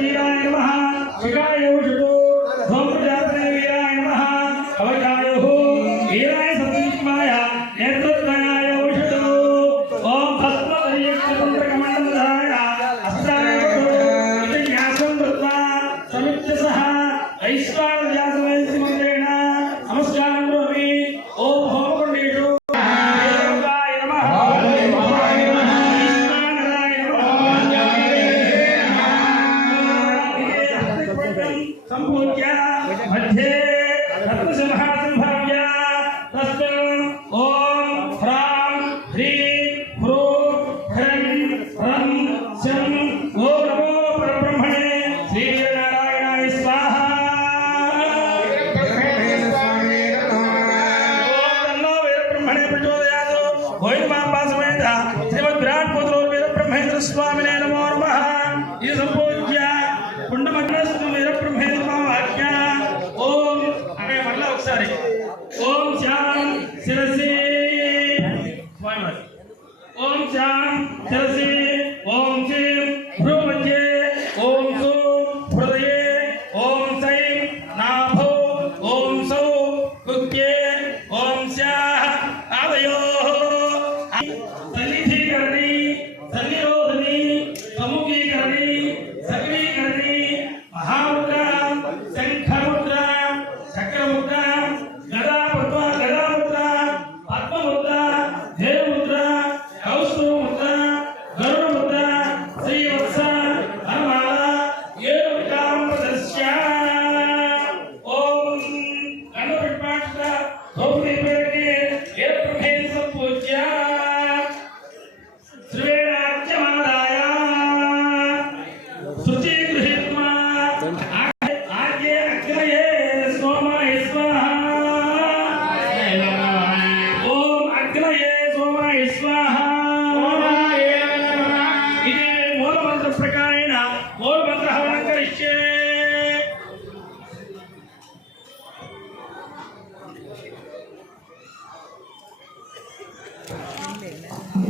वीराय नमः शिखाय औषधो धूम्रजातने वीराय नमः कवचाय वीराय सतीष्माय नेत्रत्राय औषधो ओम भस्मदर्यक्षतंत्रकमण्डलधाय अस्ताय न्यासं कृत्वा समित्यसः ऐश्वर्यासमयन्त्रिमन्त्रेण नमस्कारं करोमि ओम होमकुण्डेषु संपूज्य मध्ये रत्नसिंहासनभाव्य तस्मिन् ओम ह्रां ह्रीं ह्रूं ह्रं ह्रं शं वो नमो परब्रह्मणे श्रीनारायणाय स्वाहा तन्नो वीरब्रह्मणे प्रचोदयात् गोविन्दमाम्बा समेत श्रीमद्विराट्पुत्रो वीरब्रह्मेन्द्र स्वामिने नमो नमः ये संपूज्य पुण्डमग्नस्तु वीरब्रह्मेन्द्र वाक्य ओम अरे मल्ला ఒకసారి ओम श्याम शिरसि स्वामी ओम श्याम शिरसि ओम शिव भ्रूमध्ये ओम सु हृदये ओम सै नाभो ओम सौ कुक्के ओम स्याः आदयोः सन्निधिकरणी सन्निरोधनी समुखीकरणी सक्रीकरणी महामुद्रा शंखमुद्रा चक्रमुद्रा गदामुद्रा पद्ममुद्रा देवमुद्रा कौस्तुभमुद्रा गरुडमुद्रा श्रीवत्स हनुमाला येरुकाम्बदस्या ओम गणपतिपाठ धूपदीप बेलके वीरब्रह्मेन्द्र संपूज्य श्रीवेणार्चमादाय शुचि गृहीत्वा आगे अग्नये सोमाय स्वाहा ओम अग्नये सोमाय स्वाहा इति मूलमन्त्र प्रकारेण मूलमन्त्र हवनं करिष्ये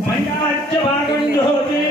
मयाच्च भागं जुहोति